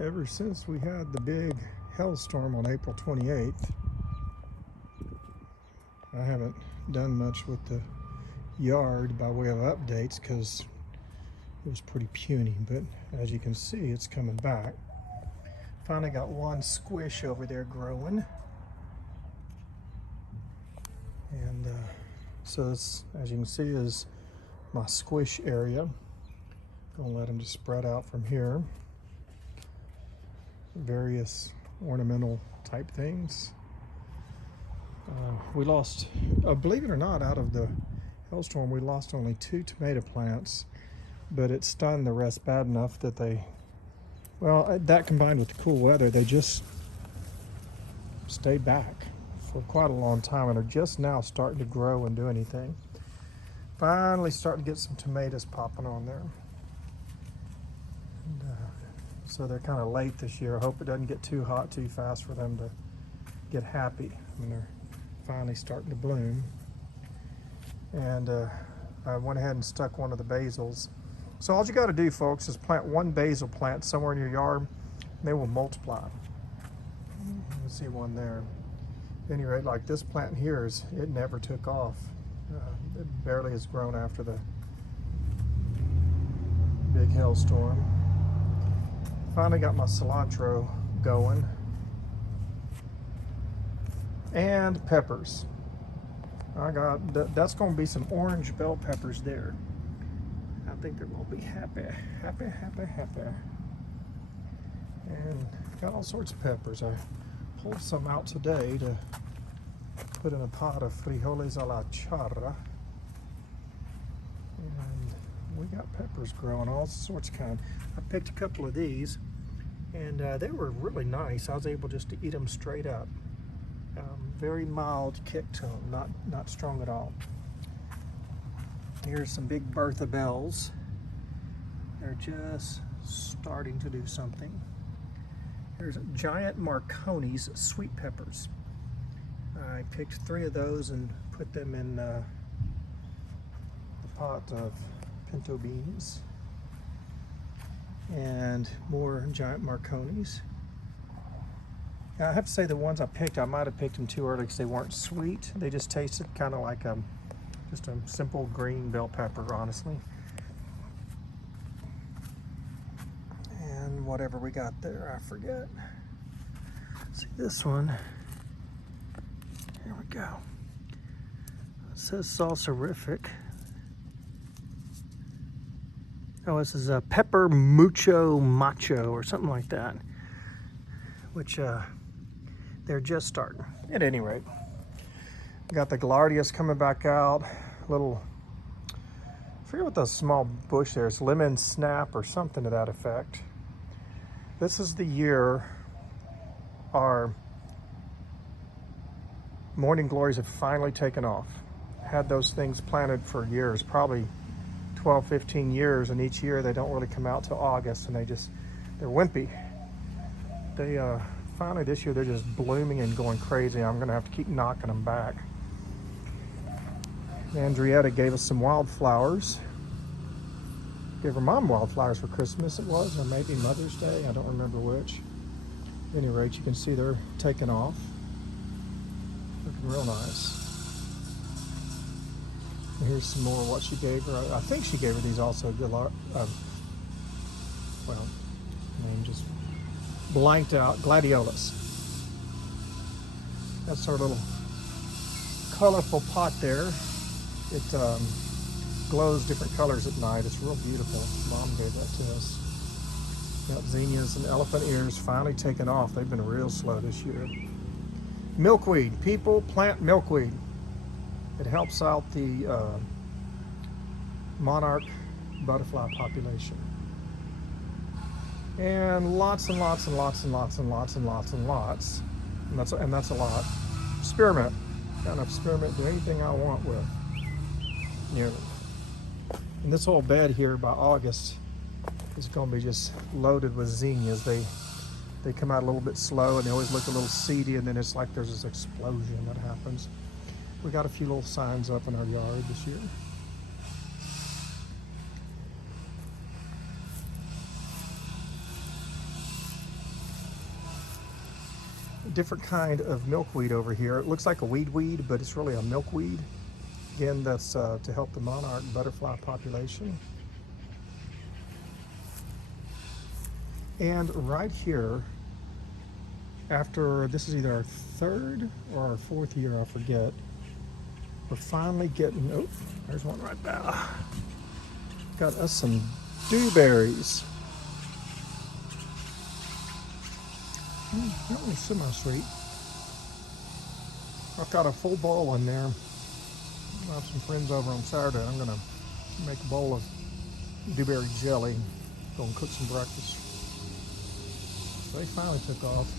Ever since we had the big hailstorm on April 28th, I haven't done much with the yard by way of updates because it was pretty puny, but as you can see, it's coming back. Finally got one squish over there growing. And so this, as you can see, is my squish area. Gonna let them just spread out from here. Various ornamental type things. We lost, believe it or not, out of the hailstorm, we lost only 2 tomato plants, but it stunned the rest bad enough that they, well, that combined with the cool weather, they just stayed back for quite a long time and are just now starting to grow and do anything. Finally starting to get some tomatoes popping on there. And, so they're kind of late this year. I hope it doesn't get too hot too fast for them to get happy. I mean, they're finally starting to bloom. And I went ahead and stuck one of the basils. So all you got to do, folks, is plant one basil plant somewhere in your yard. And they will multiply. You see one there. At any rate, like this plant here, it never took off. It barely has grown after the big hailstorm. Finally got my cilantro going. And peppers. I got, that's going to be some orange bell peppers there. I think they're going to be happy. And got all sorts of peppers. I pulled some out today to put in a pot of frijoles a la charra. And we got peppers growing, all sorts of kind. I picked a couple of these, and they were really nice. I was able just to eat them straight up. Very mild kick to them, not strong at all. Here's some big Bertha bells. They're just starting to do something. Here's giant Marconi's sweet peppers. I picked 3 of those and put them in a pot of pinto beans. And more giant Marconi's. Now, I have to say the ones I picked, I might have picked them too early because they weren't sweet. They just tasted kind of like just a simple green bell pepper, honestly. And whatever we got there, I forget. See this one. Here we go. It says salsarific. Oh, this is a pepper mucho macho or something like that. Which they're just starting. At any rate, got the Gaillardias coming back out. Little, I forget what the small bush there is, lemon snap or something to that effect. This is the year our morning glories have finally taken off. Had those things planted for years, probably 12, 15 years, and each year they don't really come out till August, and they're wimpy. They finally this year they're just blooming and going crazy. I'm gonna have to keep knocking them back. Andrietta gave us some wildflowers. Gave her mom wildflowers for Christmas, it was, or maybe Mother's Day, I don't remember which. At any rate, you can see they're taking off. Looking real nice. And here's some more of what she gave her. I think she gave her these also. Well, name just blanked out. Gladiolus. That's our little colorful pot there. It glows different colors at night. It's real beautiful. Mom gave that to us. Got zinnias and elephant ears finally taking off. They've been real slow this year. Milkweed. People plant milkweed. It helps out the monarch butterfly population. And lots and lots and lots and lots and lots and lots and lots. And that's a lot. Spearmint. Got enough spearmint to do anything I want with. Nearly. And this whole bed here by August is going to be just loaded with zinnias. They come out a little bit slow and they always look a little seedy, and then it's like there's this explosion that happens. We got a few little signs up in our yard this year. different kind of milkweed over here. It looks like a weed, but it's really a milkweed. Again, that's to help the monarch butterfly population. And right here, after this is either our third or our fourth year, I forget, we're finally getting, oh, there's one right there. Got us some dewberries. That one's semi-sweet. I've got a full bowl in there. I have some friends over on Saturday. I'm gonna make a bowl of dewberry jelly. Gonna cook some breakfast. So they finally took off.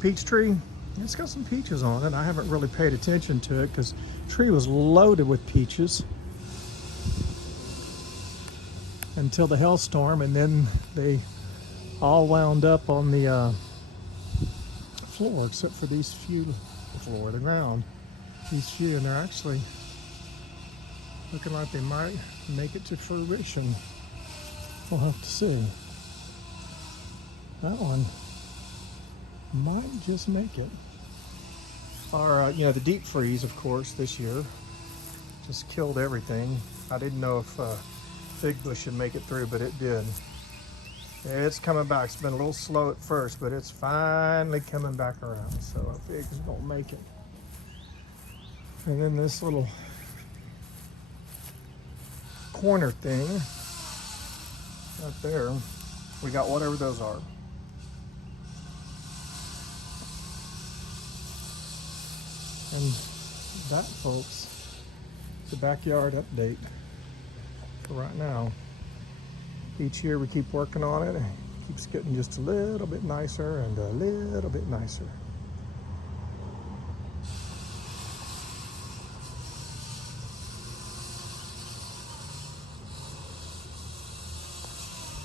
Peach tree, it's got some peaches on it. I haven't really paid attention to it because the tree was loaded with peaches until the hailstorm, and then they all wound up on the floor, except for these few, the ground. These few, and they're actually looking like they might make it to fruition. We'll have to see. That one might just make it. Our, the deep freeze, of course, this year just killed everything. I didn't know if fig bush would make it through, but it did. It's coming back. It's been a little slow at first, but it's finally coming back around. So our figs don't make it. And then this little corner thing right there, we got whatever those are. And that, folks, is the backyard update for right now. Each year we keep working on it. It keeps getting just a little bit nicer and a little bit nicer.